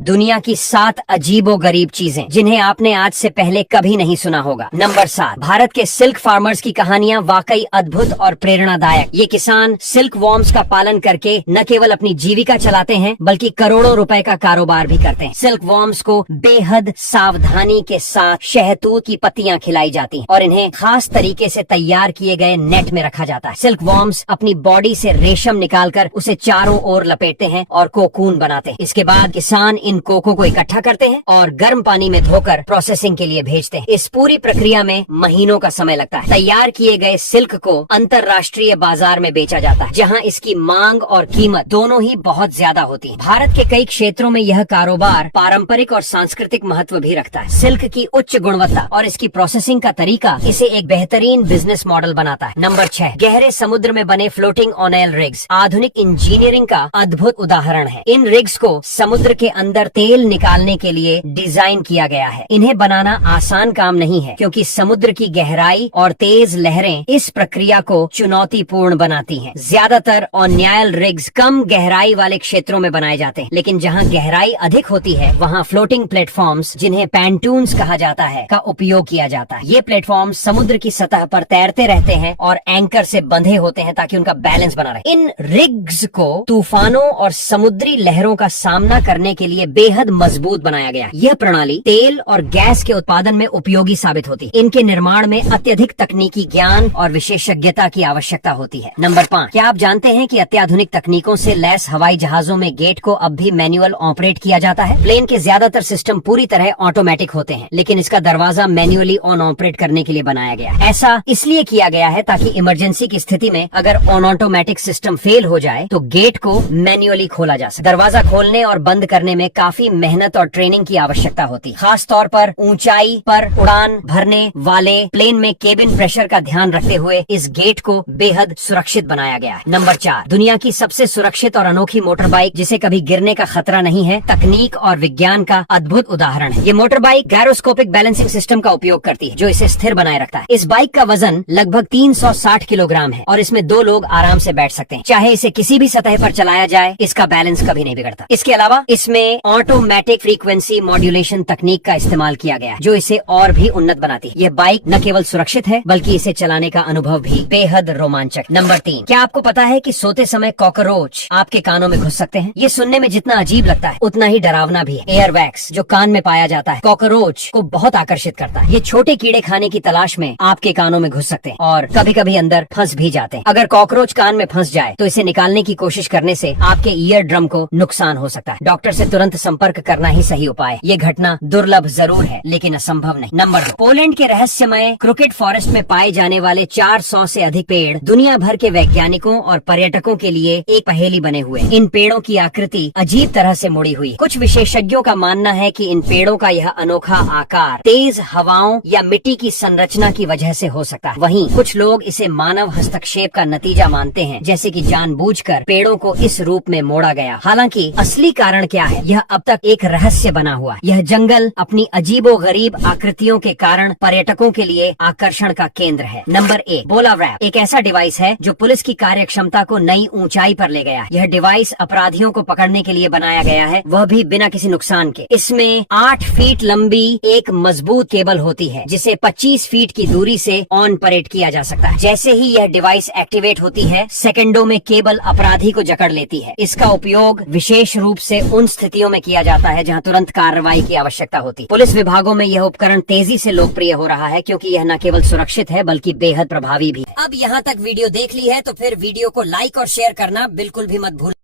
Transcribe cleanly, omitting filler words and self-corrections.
दुनिया की 7 अजीबो गरीब चीजें जिन्हें आपने आज से पहले कभी नहीं सुना होगा। नंबर 7, भारत के सिल्क फार्मर्स की कहानियां वाकई अद्भुत और प्रेरणादायक। ये किसान सिल्क वॉर्म्स का पालन करके न केवल अपनी जीविका चलाते हैं बल्कि करोड़ों रुपए का कारोबार भी करते हैं। सिल्क वॉर्म्स को बेहद सावधानी के साथ शहतूत की पत्तियां खिलाई जाती हैं और इन्हें खास तरीके से तैयार किए गए नेट में रखा जाता है। सिल्क वॉर्म्स अपनी बॉडी से रेशम निकालकर उसे चारों ओर लपेटते हैं और कोकून बनाते हैं। इसके बाद किसान इन कोको को इकट्ठा करते हैं और गर्म पानी में धोकर प्रोसेसिंग के लिए भेजते हैं। इस पूरी प्रक्रिया में महीनों का समय लगता है। तैयार किए गए सिल्क को अंतर्राष्ट्रीय बाजार में बेचा जाता है, जहां इसकी मांग और कीमत दोनों ही बहुत ज्यादा होती है। भारत के कई क्षेत्रों में यह कारोबार पारंपरिक और सांस्कृतिक महत्व भी रखता है। सिल्क की उच्च गुणवत्ता और इसकी प्रोसेसिंग का तरीका इसे एक बेहतरीन बिजनेस मॉडल बनाता है। नंबर 6, गहरे समुद्र में बने फ्लोटिंग ऑयल रिग्स आधुनिक इंजीनियरिंग का अद्भुत उदाहरण है। इन रिग्स को समुद्र के अंदर तेल निकालने के लिए डिजाइन किया गया है। इन्हें बनाना आसान काम नहीं है क्योंकि समुद्र की गहराई और तेज लहरें इस प्रक्रिया को चुनौतीपूर्ण बनाती हैं। ज्यादातर ऑयल रिग्स कम गहराई वाले क्षेत्रों में बनाए जाते हैं, लेकिन जहां गहराई अधिक होती है वहां फ्लोटिंग प्लेटफॉर्म्स, जिन्हें पैंटून्स कहा जाता है, का उपयोग किया जाता है। ये प्लेटफॉर्म समुद्र की सतह पर तैरते रहते हैं और एंकर से बंधे होते हैं ताकि उनका बैलेंस बना रहे। इन रिग्स को तूफानों और समुद्री लहरों का सामना करने के लिए बेहद मजबूत बनाया गया। यह प्रणाली तेल और गैस के उत्पादन में उपयोगी साबित होती है। इनके निर्माण में अत्यधिक तकनीकी ज्ञान और विशेषज्ञता की आवश्यकता होती है। नंबर 5, क्या आप जानते हैं कि अत्याधुनिक तकनीकों से लैस हवाई जहाजों में गेट को अब भी मैनुअल ऑपरेट किया जाता है। प्लेन के ज्यादातर सिस्टम पूरी तरह ऑटोमेटिक होते हैं, लेकिन इसका दरवाजा मैन्युअली ऑन ऑपरेट करने के लिए बनाया गया। ऐसा इसलिए किया गया है ताकि इमरजेंसी की स्थिति में अगर ऑन ऑटोमेटिक सिस्टम फेल हो जाए तो गेट को मैन्युअली खोला जा सके। दरवाजा खोलने और बंद करने में काफी मेहनत और ट्रेनिंग की आवश्यकता होती है। खास तौर पर ऊंचाई पर उड़ान भरने वाले प्लेन में केबिन प्रेशर का ध्यान रखते हुए इस गेट को बेहद सुरक्षित बनाया गया है। नंबर 4, दुनिया की सबसे सुरक्षित और अनोखी मोटर बाइक जिसे कभी गिरने का खतरा नहीं है, तकनीक और विज्ञान का अद्भुत उदाहरण है। ये motor bike gyroscopic balancing system का उपयोग करती है जो इसे स्थिर बनाए रखता है। इस बाइक का वजन लगभग 360 किलोग्राम है और इसमें 2 लोग आराम से बैठ सकते हैं। चाहे इसे किसी भी सतह पर चलाया जाए, इसका बैलेंस कभी नहीं बिगड़ता। इसके अलावा इसमें ऑटोमेटिक फ्रीक्वेंसी मॉड्यूलेशन तकनीक का इस्तेमाल किया गया है जो इसे और भी उन्नत बनाती है। यह बाइक न केवल सुरक्षित है बल्कि इसे चलाने का अनुभव भी बेहद रोमांचक। नंबर 3, क्या आपको पता है कि सोते समय कॉकरोच आपके कानों में घुस सकते हैं? ये सुनने में जितना अजीब लगता है उतना ही डरावना भी है। एयर वैक्स जो कान में पाया जाता है कॉकरोच को बहुत आकर्षित करता है। ये छोटे कीड़े खाने की तलाश में आपके कानों में घुस सकते हैं और कभी कभी अंदर फंस भी जाते हैं। अगर कॉकरोच कान में फंस जाए तो इसे निकालने की कोशिश करने से आपके ईयर ड्रम को नुकसान हो सकता है। डॉक्टर से तुरंत संपर्क करना ही सही उपाय। ये घटना दुर्लभ जरूर है लेकिन असंभव नहीं। नंबर 2, पोलैंड के रहस्यमय क्रुकेट फॉरेस्ट में पाए जाने वाले 400 से अधिक पेड़ दुनिया भर के वैज्ञानिकों और पर्यटकों के लिए एक पहेली बने हुए। इन पेड़ों की आकृति अजीब तरह से मुड़ी हुई। कुछ विशेषज्ञों का मानना है कि इन पेड़ों का यह अनोखा आकार तेज हवाओं या मिट्टी की संरचना की वजह से हो सकता है। वहीं कुछ लोग इसे मानव हस्तक्षेप का नतीजा मानते हैं, जैसे कि जानबूझकर पेड़ों को इस रूप में मोड़ा गया। हालांकि असली कारण क्या है यह अब तक एक रहस्य बना हुआ है। यह जंगल अपनी अजीबो गरीब आकृतियों के कारण पर्यटकों के लिए आकर्षण का केंद्र है। नंबर 1, बोला रैप एक ऐसा डिवाइस है जो पुलिस की कार्यक्षमता को नई ऊंचाई पर ले गया है। यह डिवाइस अपराधियों को पकड़ने के लिए बनाया गया है, वह भी बिना किसी नुकसान के। इसमें 8 फीट लंबी एक मजबूत केबल होती है जिसे 25 फीट की दूरी से ऑन परेड किया जा सकता है। जैसे ही यह डिवाइस एक्टिवेट होती है, सेकंडों में केबल अपराधी को जकड़ लेती है। इसका उपयोग विशेष रूप से उन स्थितियों में किया जाता है जहां तुरंत कार्रवाई की आवश्यकता होती है। पुलिस विभागों में यह उपकरण तेजी से लोकप्रिय हो रहा है क्योंकि यह न केवल सुरक्षित है बल्कि बेहद प्रभावी भी। अब यहाँ तक वीडियो देख ली है तो फिर वीडियो को लाइक और शेयर करना बिल्कुल भी मत भूलना।